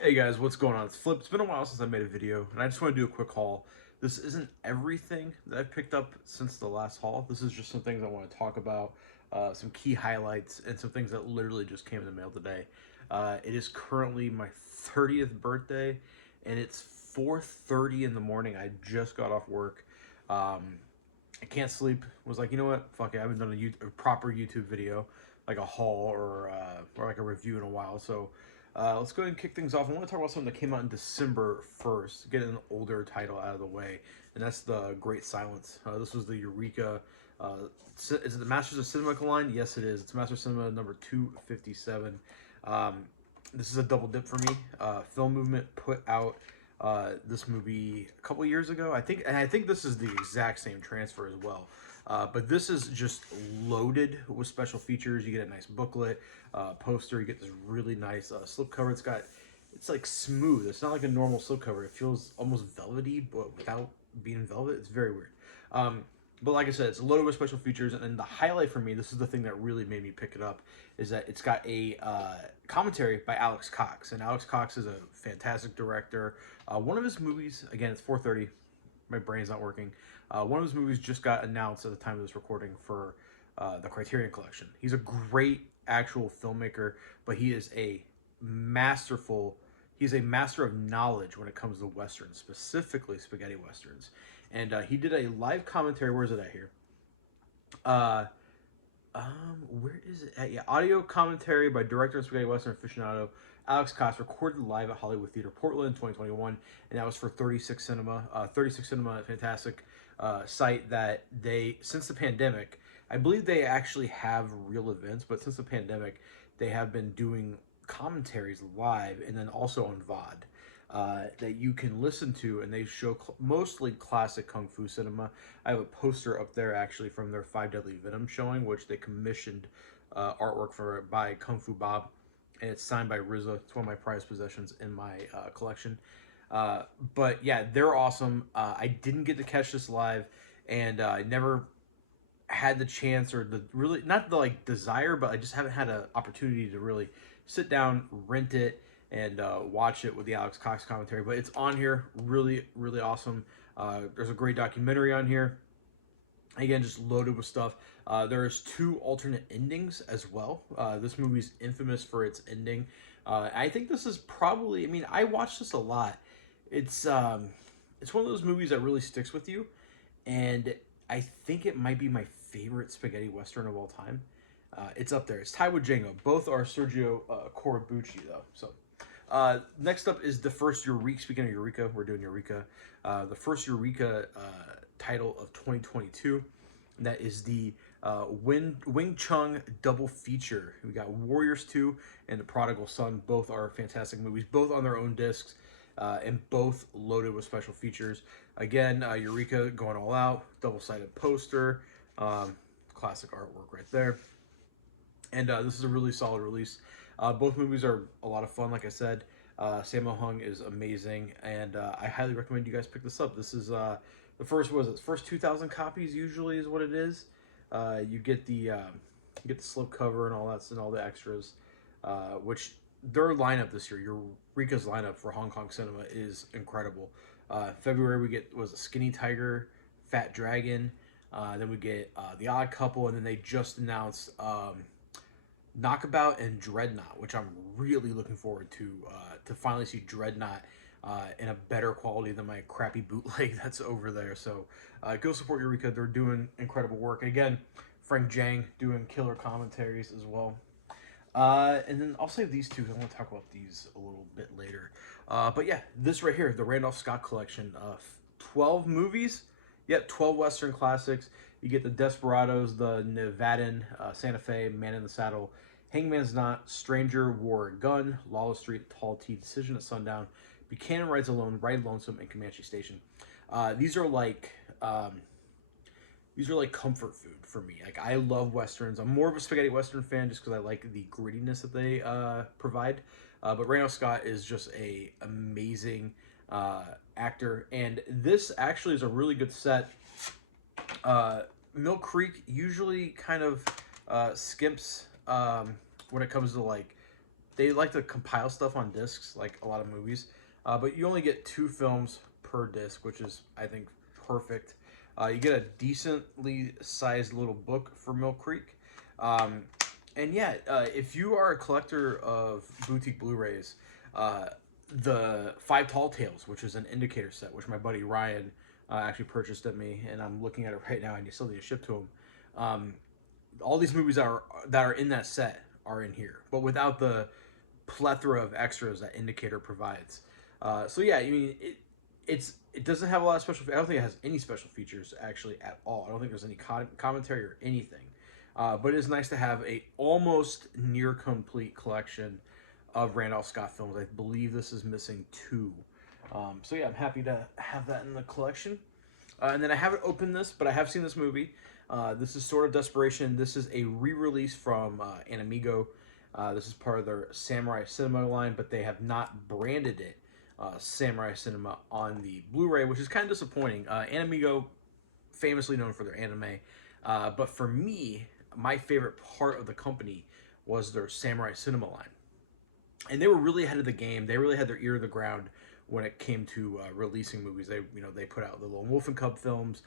Hey guys, what's going on? It's Flip. It's been a while since I made a video, and I just want to do a quick haul. This isn't everything that I've picked up since the last haul. This is just some things I want to talk about, some key highlights, and some things that literally just came in the mail today. It is currently my 30th birthday, and it's 4:30 in the morning. I just got off work. I can't sleep. Was like, you know what? Fuck it. I haven't done a proper YouTube video, like a haul or like a review in a while. So let's go ahead and kick things off. I want to talk about something that came out in December 1st, get an older title out of the way, and that's The Great Silence. This was the Eureka. Is it the Masters of Cinema line? Yes, it is. It's Master Cinema number 257. This is a double dip for me. Film Movement put out this movie a couple years ago, I think, and I think this is the exact same transfer as well. But this is just loaded with special features. You get a nice booklet, poster. You get this really nice slipcover. It's like smooth. It's not like a normal slipcover. It feels almost velvety, but without being velvet. It's very weird. But like I said, it's loaded with special features, and then the highlight for me, this is the thing that really made me pick it up, is that it's got a commentary by Alex Cox, and Alex Cox is a fantastic director. One of his movies, again, it's 4:30, my brain's not working. One of his movies just got announced at the time of this recording for the Criterion Collection. He's a great actual filmmaker, but he is a masterful. He's a master of knowledge when it comes to westerns, specifically spaghetti westerns. And he did a live commentary. Where is it at here? Uh, where is it at? Yeah, audio commentary by director and spaghetti western aficionado Alex Cox, recorded live at Hollywood Theater Portland in 2021, and that was for 36 Cinema. 36 Cinema, a fantastic site that they, since the pandemic, I believe they actually have real events, but since the pandemic, they have been doing commentaries live and then also on VOD. That you can listen to, and they show mostly classic Kung Fu cinema. I have a poster up there actually from their Five Deadly Venom showing, which they commissioned artwork for by Kung Fu Bob, and it's signed by RZA. It's one of my prized possessions in my collection. But yeah, they're awesome. I didn't get to catch this live, and I never had the chance or the really not the like desire, but I just haven't had an opportunity to really sit down, rent it, and watch it with the Alex Cox commentary. But it's on here, really, really awesome. There's a great documentary on here. Again, just loaded with stuff. There's two alternate endings as well. This movie's infamous for its ending. I think this is probably. I mean, I watched this a lot. It's one of those movies that really sticks with you, and I think it might be my favorite spaghetti western of all time. It's up there. It's tied with Django. Both are Sergio Corbucci, though. So next up is the first Eureka. Speaking of Eureka, we're doing Eureka. The first Eureka title of 2022. That is the Wing Chun double feature. We got Warriors 2 and The Prodigal Son. Both are fantastic movies, both on their own discs, and both loaded with special features. Again, Eureka going all out, double-sided poster, classic artwork right there. And this is a really solid release. Both movies are a lot of fun, like I said. Sammo Hung is amazing, and I highly recommend you guys pick this up. This is the first, was it first 2,000 copies usually is what it is. You get the slip cover and all that and all the extras, which their lineup this year, Eureka's lineup for Hong Kong cinema is incredible. February we get was a Skinny Tiger, Fat Dragon. Then we get The Odd Couple, and then they just announced Knockabout and Dreadnought, which I'm really looking forward to finally see Dreadnought in a better quality than my crappy bootleg that's over there. So go support Eureka. They're doing incredible work. And again, Frank Jang doing killer commentaries as well. And then I'll save these two because I want to talk about these a little bit later. But yeah, this right here, the Randolph Scott collection of 12 movies. Yep, 12 Western classics. You get the Desperados, the Nevadan, Santa Fe, Man in the Saddle, Hangman's Knot, Stranger, War, Gun, Lawless Street, Tall T, Decision at Sundown, Buchanan Rides Alone, Ride Lonesome, and Comanche Station. These are like comfort food for me. Like, I love westerns. I'm more of a spaghetti western fan just because I like the grittiness that they provide. But Randall Scott is just a amazing actor, and this actually is a really good set. Mill Creek usually kind of skimps when it comes to like they like to compile stuff on discs, like a lot of movies, but you only get 2 films per disc, which is, I think, perfect. You get a decently sized little book for Mill Creek. Um, and yeah, if you are a collector of boutique Blu-rays, uh, the Five Tall Tales, which is an indicator set, which my buddy Ryan actually purchased at me, and I'm looking at it right now, and you still need to ship to him. Um, all these movies that are in that set are in here, but without the plethora of extras that Indicator provides. So yeah, I mean it doesn't have a lot of special. I don't think it has any special features actually at all. I don't think there's any commentary or anything. But it is nice to have a almost near complete collection of Randolph Scott films. I believe this is missing 2. So yeah, I'm happy to have that in the collection. And then I haven't opened this, but I have seen this movie. This is Sword of Desperation. This is a re-release from Animigo. This is part of their Samurai Cinema line, but they have not branded it Samurai Cinema on the Blu-ray, which is kind of disappointing. Animigo, famously known for their anime, but for me, my favorite part of the company was their Samurai Cinema line. And they were really ahead of the game. They really had their ear to the ground when it came to releasing movies. They put out the little Wolfen Cup films,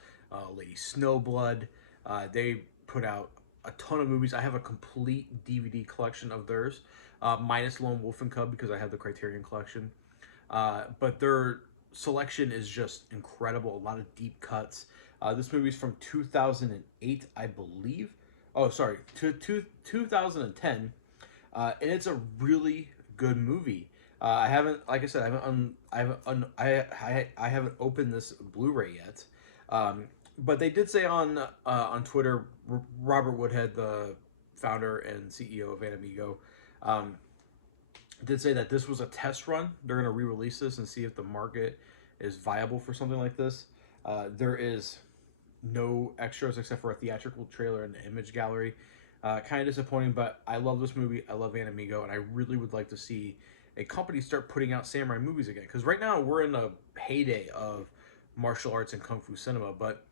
Lady Snowblood. They put out a ton of movies. I have a complete DVD collection of theirs, minus Lone Wolfen Cub because I have the Criterion collection. But their selection is just incredible. A lot of deep cuts. This movie's from 2008, I believe. Oh, sorry, 2010, and it's a really good movie. I haven't, like I said, I haven't opened this Blu-ray yet. But they did say on Twitter, Robert Woodhead, the founder and CEO of Animigo, did say that this was a test run. They're going to re-release this and see if the market is viable for something like this. There is no extras except for a theatrical trailer and the image gallery. Kind of disappointing, but I love this movie. I love Animigo, and I really would like to see a company start putting out samurai movies again. Because right now we're in a heyday of martial arts and kung fu cinema, but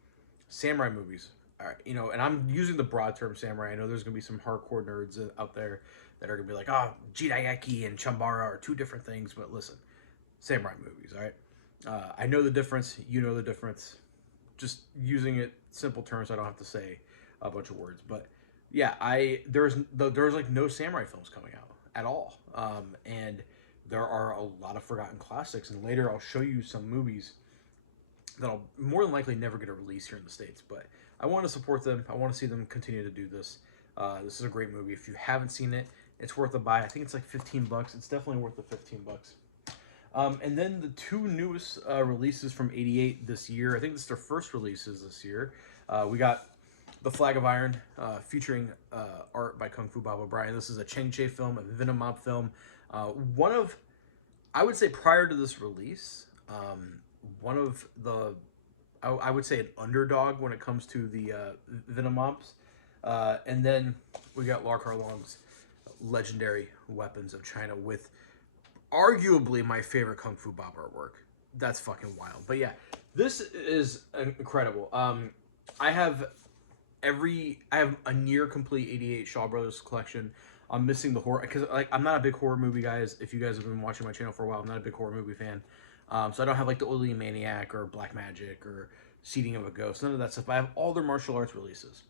samurai movies, and I'm using the broad term samurai. I know there's gonna be some hardcore nerds out there that are gonna be like, oh, Jidaigeki and Chambara are 2 different things, but listen, samurai movies, all right? I know the difference. You know the difference. Just using it simple terms, I don't have to say a bunch of words, but yeah, there's like no samurai films coming out at all, and there are a lot of forgotten classics. And later I'll show you some movies that'll more than likely never get a release here in the States, but I want to support them. I want to see them continue to do this. This is a great movie. If you haven't seen it, it's worth a buy. I think it's like 15 bucks. It's definitely worth the 15 bucks. And then the 2 newest releases from '88 this year. I think this is their first releases this year. We got The Flag of Iron, featuring art by Kung Fu Bob O'Brien. This is a Cheng Che film, a Venom Mob film. One of, I would say prior to this release, one of the, I would say an underdog when it comes to the Venom Mobs. And then we got Lar Carlong's legendary Weapons of China with arguably my favorite Kung Fu Bob artwork. That's fucking wild. But yeah, this is incredible. I have a near complete '88 Shaw Brothers collection. I'm missing the horror because I'm not a big horror movie guys. If you guys have been watching my channel for a while, I'm not a big horror movie fan. So I don't have like the Oily Maniac or Black Magic or Seeding of a Ghost, none of that stuff. I have all their martial arts releases.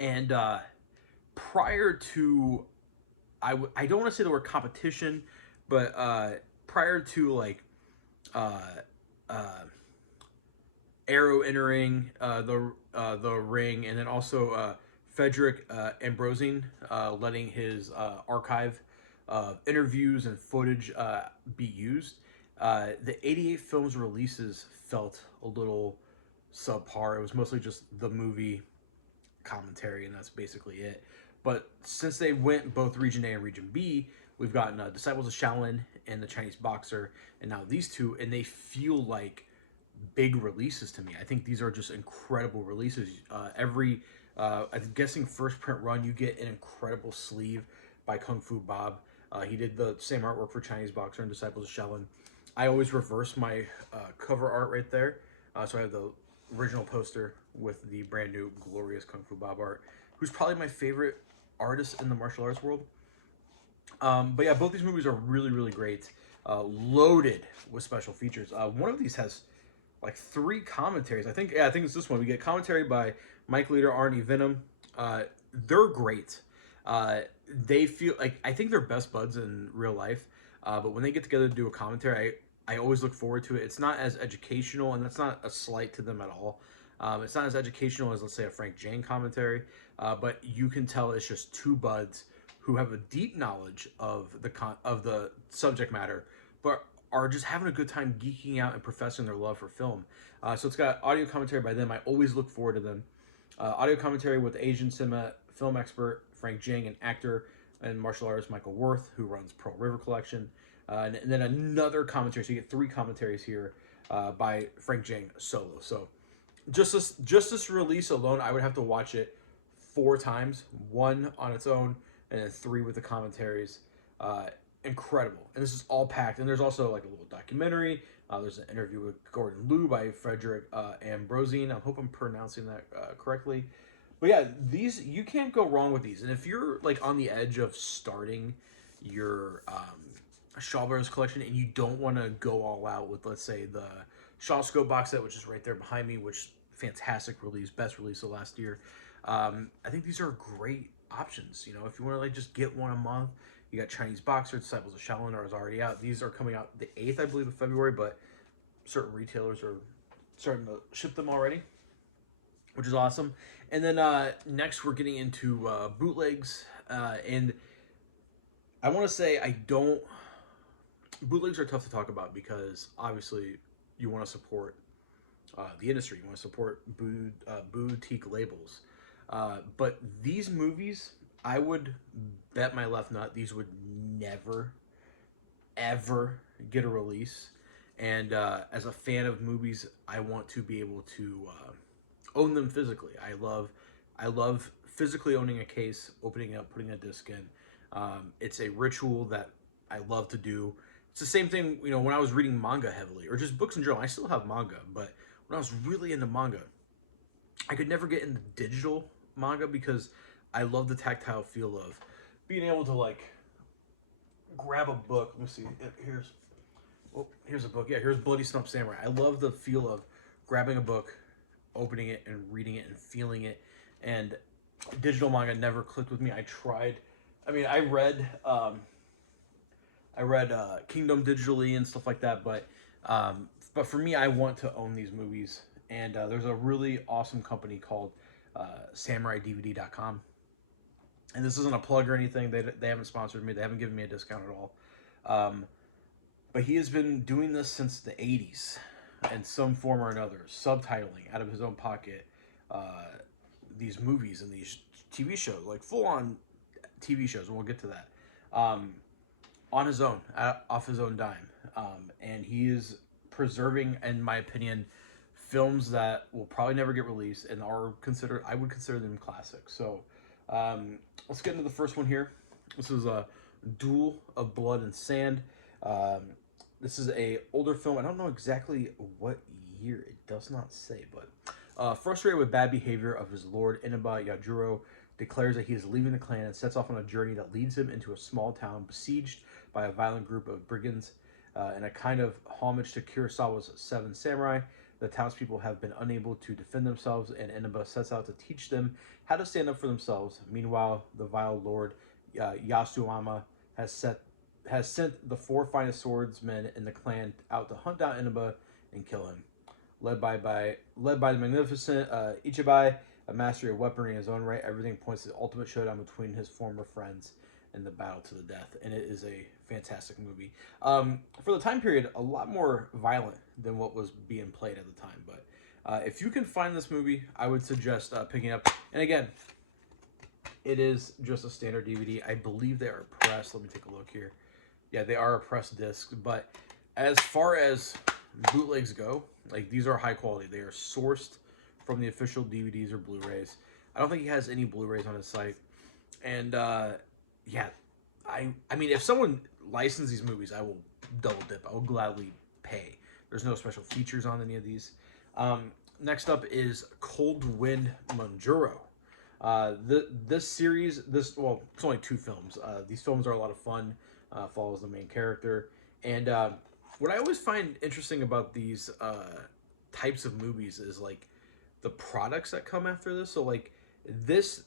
And prior to, I don't want to say the word competition, but prior to like Arrow entering the ring, and then also Frederick Ambrosine letting his archive of interviews and footage be used. The '88 film's releases felt a little subpar. It was mostly just the movie commentary, and that's basically it. But since they went both Region A and Region B, we've gotten Disciples of Shaolin and The Chinese Boxer, and now these 2, and they feel like big releases to me. I think these are just incredible releases. I'm guessing first print run, you get an incredible sleeve by Kung Fu Bob. He did the same artwork for Chinese Boxer and Disciples of Shaolin. I always reverse my cover art right there. So I have the original poster with the brand new glorious Kung Fu Bob art, who's probably my favorite artist in the martial arts world. But yeah, both these movies are really, really great. Loaded with special features. One of these has like 3 commentaries. I think, yeah, I think it's this one. We get commentary by Mike Leader, Arnie Venom. Uh, they're great. Uh, they feel like, I think they're best buds in real life. But when they get together to do a commentary, I always look forward to it. It's not as educational, and that's not a slight to them at all. It's not as educational as, let's say, a Frank Jane commentary, but you can tell it's just 2 buds who have a deep knowledge of the subject matter, but are just having a good time geeking out and professing their love for film. So it's got audio commentary by them. I always look forward to them. Audio commentary with Asian cinema film expert Frank Jing and actor and martial artist Michael Worth, who runs Pearl River Collection. And then another commentary. So you get 3 commentaries here by Frank Jing solo. So just this release alone, I would have to watch it 4 times, 1 on its own, and then 3 with the commentaries. Incredible, and this is all packed. And there's also like a little documentary. There's an interview with Gordon Liu by Frederick Ambrosine. I hope I'm pronouncing that correctly. But yeah, these, you can't go wrong with these. And if you're like on the edge of starting your Shaw Brothers collection and you don't want to go all out with, let's say, the Shaw Scope box set, which is right there behind me, which fantastic release, best release of last year. I think these are great options. You know, if you want to like just get one a month, you got Chinese Boxer, Disciples of Shaolin is already out. These are coming out the 8th, I believe, of February, but certain retailers are starting to ship them already, which is awesome. And then next we're getting into bootlegs, and I want to say bootlegs are tough to talk about because obviously you want to support the industry, you want to support boutique labels. But these movies, I would bet my left nut these would never, ever get a release. And as a fan of movies, I want to be able to own them physically. I love physically owning a case, opening it up, putting a disc in. It's a ritual that I love to do. It's the same thing, you know, when I was reading manga heavily, or just books in general. I still have manga, but when I was really into manga, I could never get into digital manga because I love the tactile feel of being able to like grab a book. Let me see. Here's a book. Yeah, here's Bloody Stump Samurai. I love the feel of grabbing a book, opening it, and reading it and feeling it. And digital manga never clicked with me. I tried. I mean, I read Kingdom digitally and stuff like that, but for me, I want to own these movies. And there's a really awesome company called SamuraiDVD.com. And this isn't a plug or anything. They haven't sponsored me. They haven't given me a discount at all. But he has been doing this since the 80s in some form or another, subtitling out of his own pocket these movies and these TV shows, like full-on TV shows, and we'll get to that, on his own, off his own dime. And he is preserving, in my opinion, films that will probably never get released and I would consider them classics. So let's get into the first one here. This is a Duel of Blood and Sand. This is a older film. I don't know exactly what year. It does not say, but frustrated with bad behavior of his lord, Inaba Yajuro declares that he is leaving the clan and sets off on a journey that leads him into a small town besieged by a violent group of brigands. In a kind of homage to Kurosawa's Seven Samurai, the townspeople have been unable to defend themselves, and Inaba sets out to teach them how to stand up for themselves. Meanwhile, the vile lord Yasuyama has sent the 4 finest swordsmen in the clan out to hunt down Inaba and kill him. Led by the magnificent Ichibai, a master of weaponry in his own right, everything points to the ultimate showdown between his former friends in the battle to the death. And it is a fantastic movie. For the time period, a lot more violent than what was being played at the time. But if you can find this movie, I would suggest picking it up. And again, it is just a standard DVD. I believe they are pressed. Let me take a look here. Yeah, they are a pressed disc. But as far as bootlegs go, like, these are high quality. They are sourced from the official DVDs or Blu-rays. I don't think he has any Blu-rays on his site. And yeah, I mean, if someone licensed these movies, I will double dip. I will gladly pay. There's no special features on any of these. Next up is Cold Wind Manjuro. This series, well, it's only 2 films. These films are a lot of fun. Follows the main character, and what I always find interesting about these types of movies is like the products that come after this. So like this,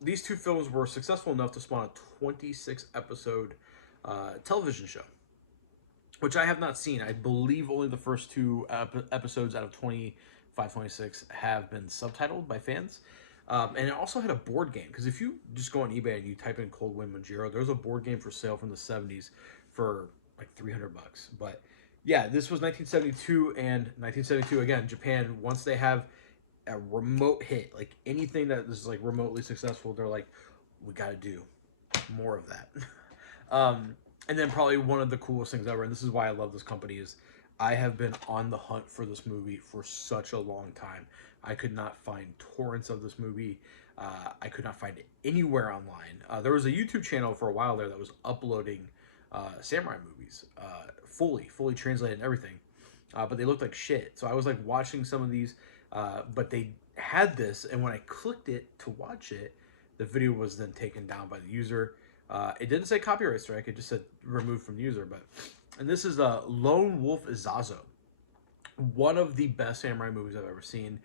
these 2 films were successful enough to spawn a 26 episode television show, which I have not seen. I believe only the first 2 episodes out of 25, 26 have been subtitled by fans. And it also had a board game, because if you just go on eBay and you type in Cold Wind Manjiro, there's a board game for sale from the 70s for like $300. But yeah, this was 1972, and 1972 again, Japan, once they have a remote hit, like anything that is like remotely successful, they're like, we got to do more of that. And then probably one of the coolest things ever, and this is why I love this company, is I have been on the hunt for this movie for such a long time. I could not find torrents of this movie. I could not find it anywhere online. There was a YouTube channel for a while there that was uploading samurai movies, fully translated and everything, but they looked like shit. So I was like watching some of these, but they had this, and when I clicked it to watch it, the video was then taken down by the user. It didn't say copyright strike; it just said removed from user. And this is the Lone Wolf Zazzo, one of the best samurai movies I've ever seen.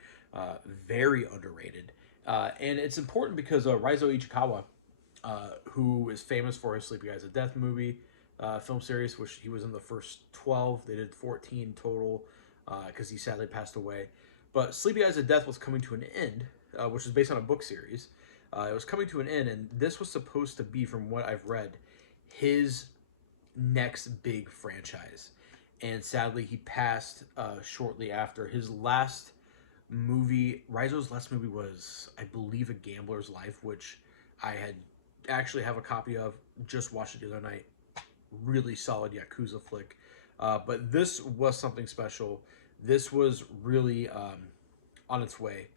Very underrated, and it's important because Raizo Ichikawa, who is famous for his Sleepy Eyes of Death movie film series, which he was in the first 12. They did 14 total because he sadly passed away. But Sleepy Eyes of Death was coming to an end, which is based on a book series. It was coming to an end, and this was supposed to be, from what I've read, his next big franchise. And sadly, he passed shortly after. His last movie, Raizo's last movie was, I believe, A Gambler's Life, which I had actually have a copy of. Just watched it the other night. Really solid Yakuza flick. But this was something special. This was really on its way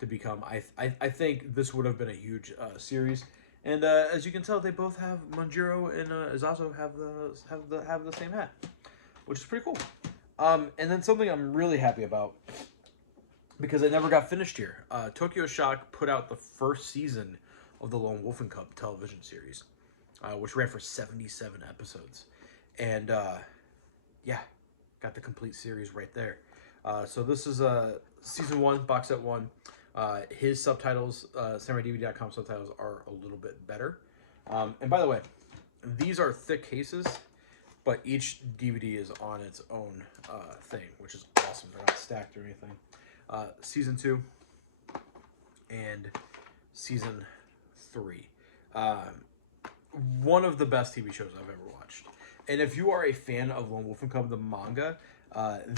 to become. I think this would have been a huge series. And as you can tell, they both have Manjiro and Zazzo have the same hat, which is pretty cool. And then something I'm really happy about, because it never got finished here. Tokyo Shock put out the first season of the Lone Wolfen Cup television series, which ran for 77 episodes. And yeah, got the complete series right there. So this is season 1, box set 1. His subtitles, SamuraiDVD.com subtitles, are a little bit better. And by the way, these are thick cases, but each DVD is on its own thing, which is awesome. They're not stacked or anything. Season 2 and season 3. One of the best TV shows I've ever watched. And if you are a fan of Lone Wolfen Cup, the manga,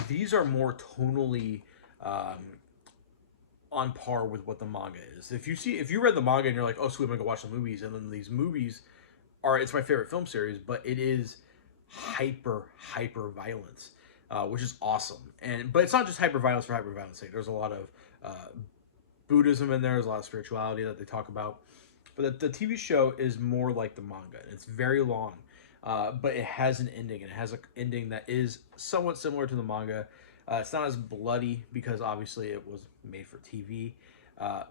these are more tonally on par with what the manga is. If you read the manga and you're like, oh sweet, I'm gonna go watch the movies, and then these movies it's my favorite film series, but it is hyper violence, which is awesome. But it's not just hyper violence for hyper violence sake. There's a lot of Buddhism in there. There's a lot of spirituality that they talk about. But the TV show is more like the manga. It's very long, but it has an ending, and it has an ending that is somewhat similar to the manga. It's not as bloody because obviously it was made for TV,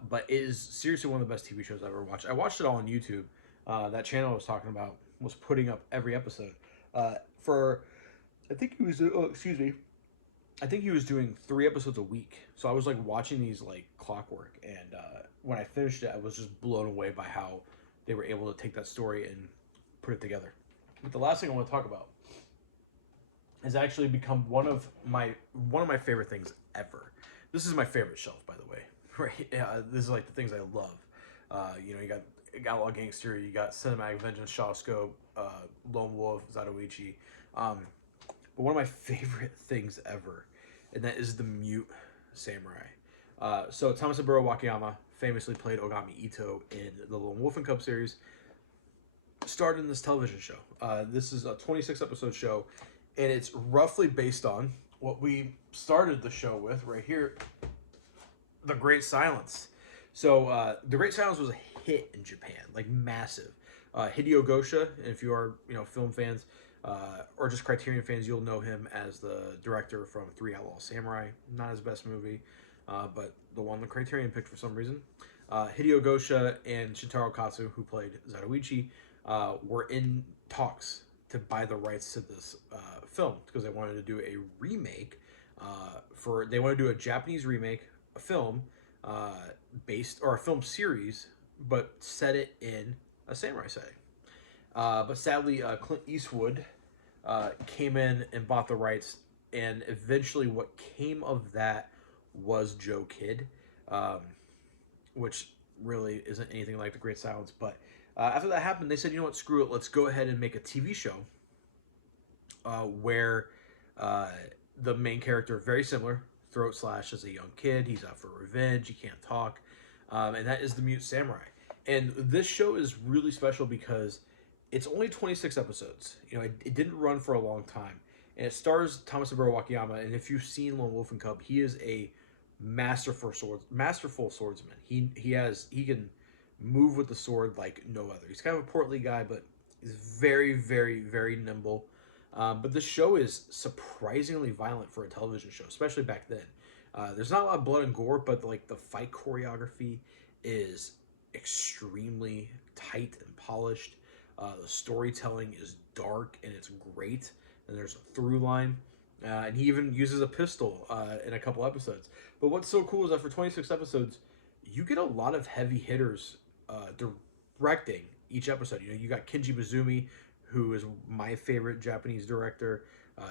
but it is seriously one of the best TV shows I've ever watched. I watched it all on YouTube. That channel I was talking about was putting up every episode. I think he was, I think he was doing 3 episodes a week. So I was like watching these like clockwork, and when I finished it, I was just blown away by how they were able to take that story and put it together. But the last thing I want to talk about has actually become one of my favorite things ever. This is my favorite shelf, by the way. Right? This is like the things I love. You got Outlaw Gangster, you got Cinematic Vengeance, Shaw Scope, Lone Wolf, Zatoichi. But one of my favorite things ever, and that is the Mute Samurai. So Tamasaburo Wakayama famously played Ogami Ito in the Lone Wolfen Cup series. Starred in this television show. This is a 26 episode show, and it's roughly based on what we started the show with right here, The Great Silence. So The Great Silence was a hit in Japan, like massive. Hideo Gosha, if you are film fans or just Criterion fans, you'll know him as the director from 3 Outlaw Samurai. Not his best movie, but the one the Criterion picked for some reason. Hideo Gosha and Shintaro Katsu, who played Zatoichi, were in talks to buy the rights to this film because they wanted to do a remake they want to do a Japanese remake, a film based or a film series, but set it in a samurai setting. But sadly, Clint Eastwood came in and bought the rights, and eventually, what came of that was Joe Kidd, um, which really isn't anything like The Great Silence. But after that happened, they said, you know what, screw it, let's go ahead and make a TV show where uh, the main character, very similar, throat slash as a young kid, he's out for revenge, he can't talk, and that is the Mute Samurai. And this show is really special because it's only 26 episodes. You know, it didn't run for a long time, and it stars Tomosubaru Wakayama. And if you've seen Lone Wolfen Cup, he is a masterful swordsman. He can move with the sword like no other. He's kind of a portly guy, but he's very nimble. But this show is surprisingly violent for a television show, especially back then. There's not a lot of blood and gore, but like the fight choreography is extremely tight and polished. The storytelling is dark and it's great, and there's a through line. And he even uses a pistol in a couple episodes. But what's so cool is that for 26 episodes, you get a lot of heavy hitters directing each episode. You know, you got Kenji Mizumi, who is my favorite Japanese director.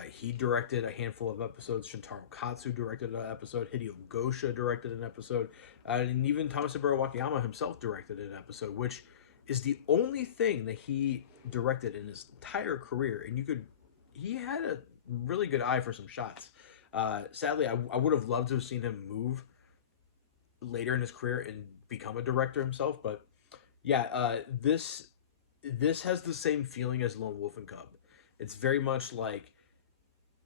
He directed a handful of episodes. Shintaro Katsu directed an episode. Hideo Gosha directed an episode. And even Tomosubaru Wakayama himself directed an episode, which is the only thing that he directed in his entire career. And he had a really good eye for some shots. Sadly, I would have loved to have seen him move later in his career and become a director himself. But yeah, this has the same feeling as Lone Wolfen Cub. It's very much like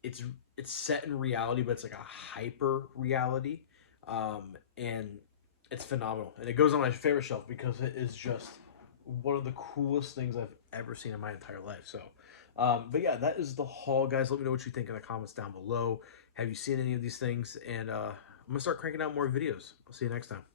it's set in reality, but it's like a hyper reality, and it's phenomenal. And it goes on my favorite shelf because it is just one of the coolest things I've ever seen in my entire life. So, but yeah, that is the haul, guys. Let me know what you think in the comments down below. Have you seen any of these things? And I'm gonna start cranking out more videos. I'll see you next time.